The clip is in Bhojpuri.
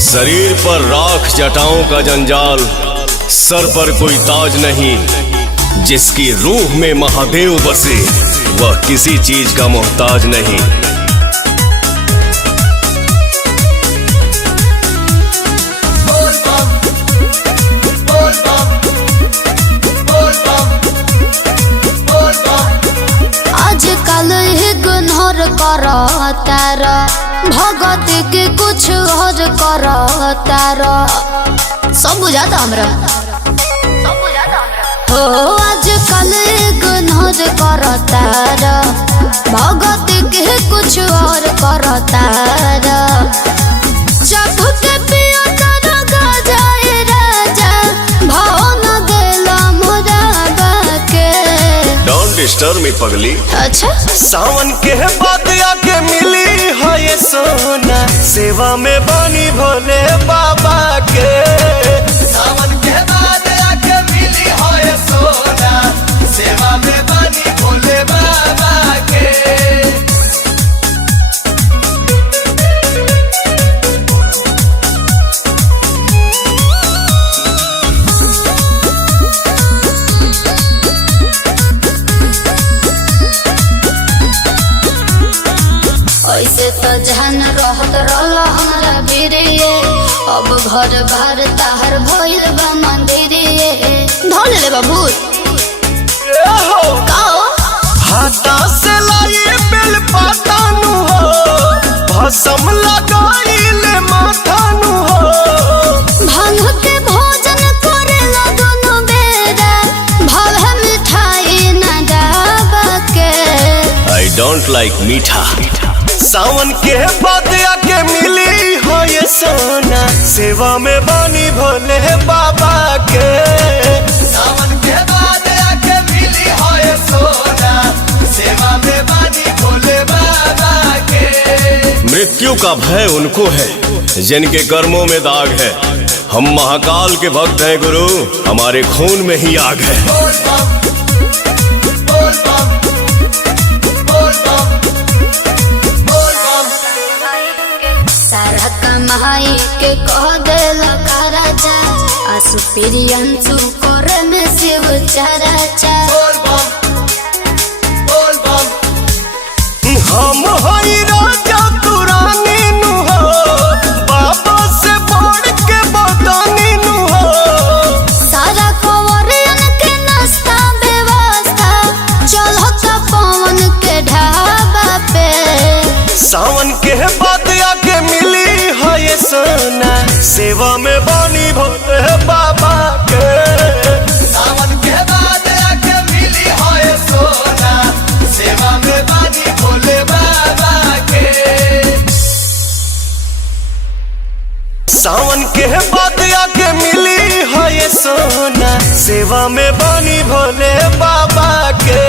शरीर पर राख जटाओं का जंजाल, सर पर कोई ताज नहीं। जिसकी रूह में महादेव बसे वह किसी चीज का मोहताज नहीं। आजकल इग्नोर करो तारा, भगत के कुछ और करो तारा। सब बुझाता हमरा हो। आजकल इग्नोर करो तारा, भगत के कुछ और करो तारा। जब के पिया तारा गजाए राजा, भाव न देला मोरा बाके। डोंट डिस्टर्ब मी पगली। अच्छा सावन के बाद आके मिली है ये सोना, सेवा में बानी भोले बाबा के। सावन के बाद आके मिली है ये सोना, सेवा में बानी भोले बाबा के। ऐसे तो जहन रहत रहला हमरा बिरिये, अब घर बार ताहर भइल बा मंदिरिये। ढोल ले बाबू काओ हाथा से लाई बेल पाता नु हो, भस्म लगाइले माथा नु हो। भांग के भोजन करेला दोनों बेरा, भाव मिठाई न डाबा के। आई डोंट लाइक मीठा। सावन के बाद आके मिली हो ये सोना, सेवा में बानी भोले बाबा के। सावन के बाद आके मिली हो ये सोना, सेवा में बानी भोले बाबा के। मृत्यु का भय उनको है जिनके कर्मों में दाग है। हम महाकाल के भक्त हैं गुरु, हमारे खून में ही आग है। सारा कमाई के कह देला राजा, आसु प्रियंसु करे में शिव चराचा। हम हई राजा तू रानी नु हो, बाबा से बढ़ के बदानी नु हो। सारा कवरियन के नाश्ता व्यवस्था चलता पवन के ढाबा पे। सावन के बाद आके मिली है ये सोना, सेवा में बानी भोले बाबा के। सावन के बाद आके मिली है ये सोना, सेवा में बानी भोले बाबा के। सावन के बाद आके मिली है ये सोना, सेवा में बानी भोले बाबा के।